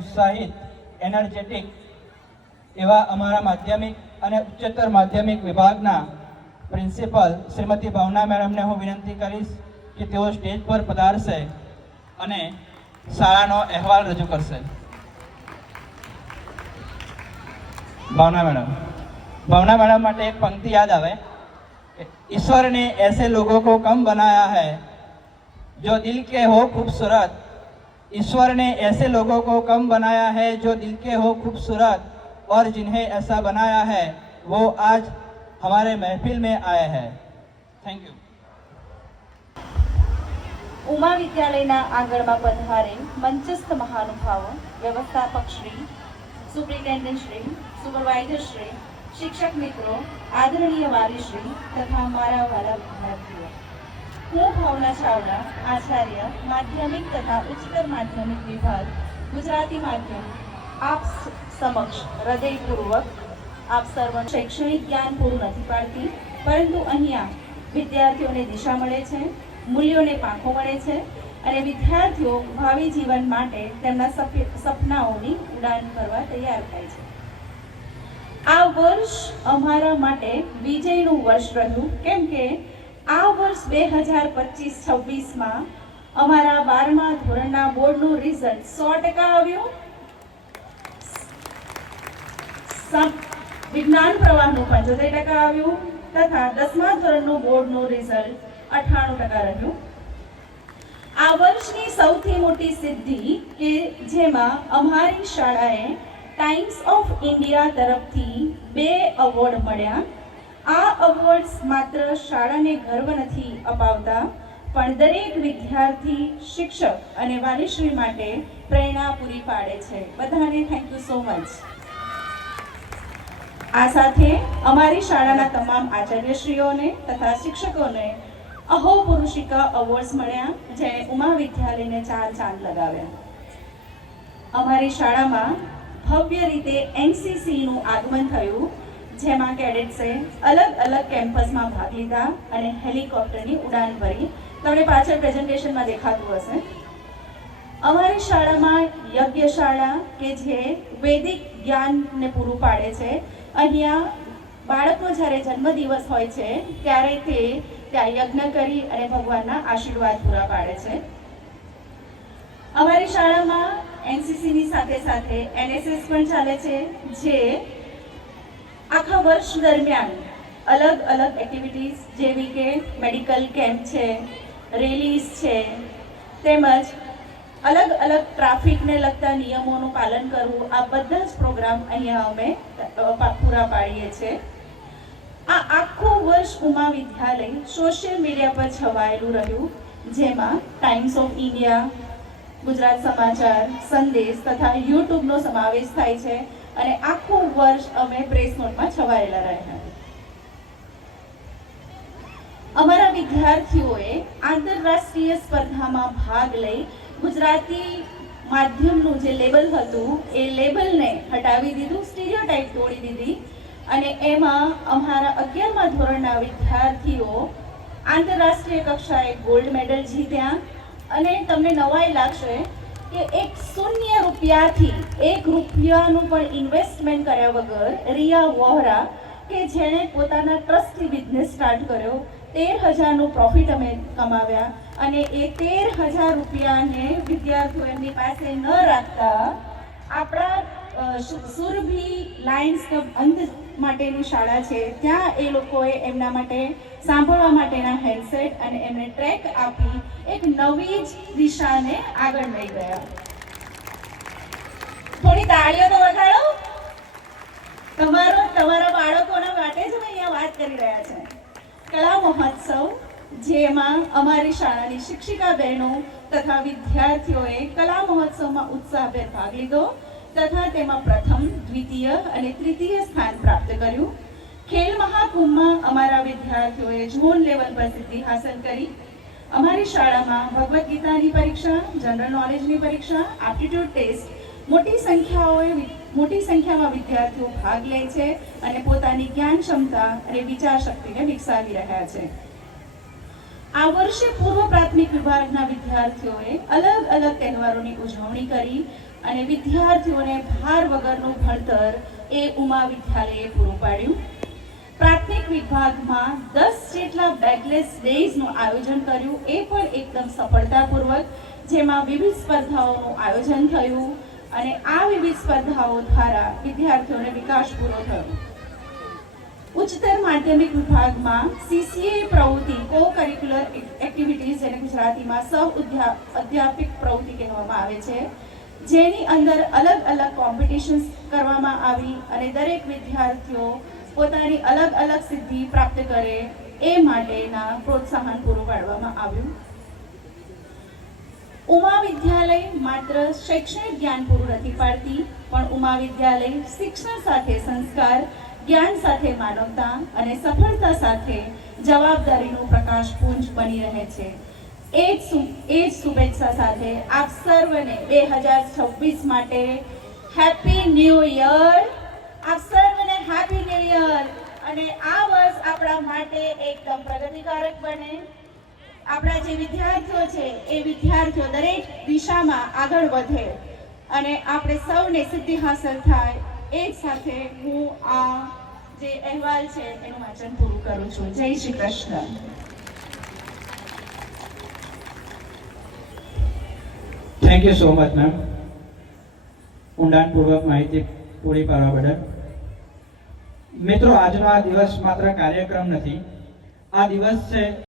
ઉત્સાહિત એનર્જેટિક એવા અમારા માધ્યમિક અને ઉચ્ચતર માધ્યમિક વિભાગના પ્રિન્સિપલ શ્રીમતી ભાવના મેડમને હું વિનંતી કરીશ કે તેઓ સ્ટેજ પર પધારશે અને શાળાનો અહેવાલ રજૂ કરશે। भावना मैडम માટે एक पंक्ति याद आवे, ईश्वर ने ऐसे लोगों को कम बनाया है जो दिल के हो खूबसूरत। ईश्वर ने ऐसे लोगों को कम बनाया है जो दिल के हो खूबसूरत, और जिन्हें ऐसा बनाया है वो आज हमारे महफिल में आए हैं। Thank you. उमा विद्यालयना आंगणमां पधारेल मंचस्थ महानुभावो, व्यवस्थापक श्री, सुप्रिटेन्डेंट श्री, सुपरवाइजर श्री, शिक्षक मित्रों, आदरणीय वालीश्री तथा मारा वाला विद्यार्थियों, हूँ भावना चावड़ा, आचार्य माध्यमिक तथा उच्चतर माध्यमिक विभाग गुजराती माध्यम आप समक्ष हृदयपूर्वक आप सर्व शैक्षणिक ज्ञान पूरुं नथी पाडती, परंतु अहींया विद्यार्थीओने दिशा मळे छे, मूल्योने पांखो मळे छे અને વિદ્યાર્થીઓ ભાવિ જીવન માટે તેમના સપનાઓની ઉડાન કરવા તૈયાર થાય છે। આ વર્ષ અમારા માટે વિજયનું વર્ષ રહ્યું, કેમ કે આ વર્ષ 2025-26 માં અમારા 12મા ધોરણના બોર્ડનું રિઝલ્ટ 100% આવ્યું। વિજ્ઞાન પ્રવાહનું 75% આવ્યું તથા 10મા ધોરણનું બોર્ડનું રિઝલ્ટ 98% રહ્યું। આ વર્ષની સૌથી મોટી સિદ્ધિ કે જેમાં અમારી શાળાએ ટાઈમ્સ ઓફ ઇન્ડિયા તરફથી 2 એવોર્ડ મળ્યા। આ એવોર્ડ્સ માત્ર શાળાને ગર્વ નથી અપાવતા, પણ દરેક વિદ્યાર્થી, શિક્ષક અને વાલીશ્રી માટે પ્રેરણા પૂરી પાડે છે। બધાને થેન્ક યુ સો મચ। આ સાથે અમારી શાળાના તમામ આચાર્યશ્રીઓને તથા શિક્ષકોને अहो पुरुषिका अवॉर्ड्स मळ्या, जेने उमा विद्यालय ने 4 चांद लगाव्या। अमारी शाळा में भव्य रीते एनसीसी नु आगमन थयुं, जेमां कैडेट्से अलग अलग केम्पस में भाग लीधा अने हेलिकॉप्टर नी उड़ान भरी। तमने पाछळ प्रेजेंटेशन में देखातुं हशे। अमारी शाळा में यज्ञशाळा के जे वैदिक ज्ञान ने पूरुं पाडे छे। अहींया बाळकनो જ્યારે જન્મદિવસ હોય છે ત્યારે તે ત્યાં યજ્ઞ કરી અને ભગવાનના આશીર્વાદ પૂરા પાડે છે। અમારી શાળામાં એનસીસીની સાથે સાથે એનએસએસ પણ ચાલે છે, જે આખા વર્ષ દરમિયાન અલગ અલગ એક્ટિવિટીઝ જેવી કે મેડિકલ કેમ્પ છે, રેલીઝ છે, તેમજ अलग अलग ट्राफिक ने लगता नियमों पालन करवू, आ बधा ज प्रोग्राम अहींया अमे पूरा पाड़ीए छे। आ आखो वर्ष उमा विद्यालय सोशल मीडिया पर छवायेलू रह्युं, जेमां टाइम्स ऑफ इंडिया, गुजरात समाचार, संदेश तथा यूट्यूब नो समावेश थाय छे अने आखो वर्ष अमे प्रेस नोट में छवायेला रह्या। अमारा विद्यार्थीओए आंतरराष्ट्रीय स्पर्धा में भाग लई गुजराती माध्यमનું જે લેબલ હતું એ લેબલને હટાવી દીધું, સ્ટીરિયોટાઇપ તોડી દીધી અને એમાં અમારા 11મા ધોરણના વિદ્યાર્થીઓ આંતરરાષ્ટ્રીય કક્ષાએ ગોલ્ડ મેડલ જીત્યા। અને તમને નવાઈ લાગશે કે એક ₹0 1 રૂપિયાનું પણ ઇન્વેસ્ટમેન્ટ કર્યા વગર રિયા વોહરા કે જેણે પોતાના ટ્રસ્ટથી બિઝનેસ સ્ટાર્ટ કર્યો, 13,000નું પ્રોફિટ અમે કમાવ્યા અને એ 13,000 રૂપિયાને વિદ્યાર્થીઓ એમની પાસે ન રાખતા આપણા સુરભી લાયન્સ ક્લબ અંત માટેની શાળા છે ત્યાં એ લોકોએ એમના માટે સાંભળવા માટેના હેડસેટ અને એમને ટ્રેક આપી એક નવી જ દિશાને આગળ લઈ ગયા। થોડી તાળીઓ તો વગાડો। તમારા બાળકોના માટે જ હું અહીંયા વાત કરી રહ્યા છે। कला महोत्सव जेमां अमारी शाळानी शिक्षिका बहनों तथा विद्यार्थीओए कला महोत्सव में उत्साहभेर भाग लीधो तथा तेमां प्रथम, द्वितीय अने तृतीय स्थान प्राप्त कर्युं। खेल महाकुंभ में अमारा विद्यार्थीओए झोन लेवल पर सिद्धि हासिल करी। अमारी शाळा में भगवत गीतानी परीक्षा, जनरल नॉलेजनी परीक्षा, एप्टिट्यूड टेस्ट मोटी संख्या में विद्यार्थीओ भाग ले छे अने पोतानी ज्ञान क्षमता अने विचार शक्ति ने विकसावी रह्या छे। आ वर्षे पूर्व प्राथमिक विभागना विद्यार्थीओए अलग अलग तहेवारोनी उजवणी करी અને વિદ્યાર્થીઓને ભાર વગરનું ભણતર એ ઉમા વિદ્યાલયે પૂરું પાડ્યું. પ્રાથમિક વિભાગમાં 10 જેટલા બેકલેસ ડેઝનું આયોજન કર્યું, એ પણ એકદમ સફળતાપૂર્વક, જેમાં વિવિધ સ્પર્ધાઓનું આયોજન થયું અને આ વિવિધ સ્પર્ધાઓ દ્વારા વિદ્યાર્થીઓને વિકાસ પૂરો થયો. ઉચ્ચતર માધ્યમિક વિભાગમાં CCA પ્રવૃત્તિ કો કરિક્યુલર એક્ટિવિટીઝ, જેને ગુજરાતીમાં સહ અધ્યાપિક પ્રવૃત્તિ કહેવામાં આવે છે, જેની અંદર અલગ અલગ કોમ્પિટિશન્સ કરવામાં આવી અને દરેક વિદ્યાર્થીઓ પોતાની અલગ અલગ સિદ્ધિ પ્રાપ્ત કરે એ માટેના પ્રોત્સાહન પૂરું પાડવામાં આવ્યું. ઉમા વિદ્યાલય માત્ર શૈક્ષણિક જ્ઞાન પૂરું નથી પાડતી, પણ ઉમા વિદ્યાલય શિક્ષણ સાથે સંસ્કાર, જ્ઞાન સાથે માનવતા અને સફળતા સાથે જવાબદારીનું પ્રકાશપુંજ બની રહે છે. એ જ શુભેચ્છા સાથે આપ સર્વને 2026 માટે હેપી ન્યૂ યર. આપ સર્વને હેપી ન્યૂ યર અને આ વર્ષ આપણા માટે એકદમ પ્રગતિકારક બને. આપણા જે વિદ્યાર્થીઓ છે એ વિદ્યાર્થીઓ દરેક દિશામાં આગળ વધે અને આપણે સૌને સિદ્ધિ હાંસલ થાય. એ જ સાથે હું આ જે અહેવાલ છે એનું વાંચન પૂરું કરું છું. જય Shri Krishna. Thank you so much ma'am, ઊંડાણપૂર્વક માહિતી પૂરી પાડવા બદલ. મિત્રો, આજનો આ દિવસ માત્ર કાર્યક્રમ નથી, આ દિવસ છે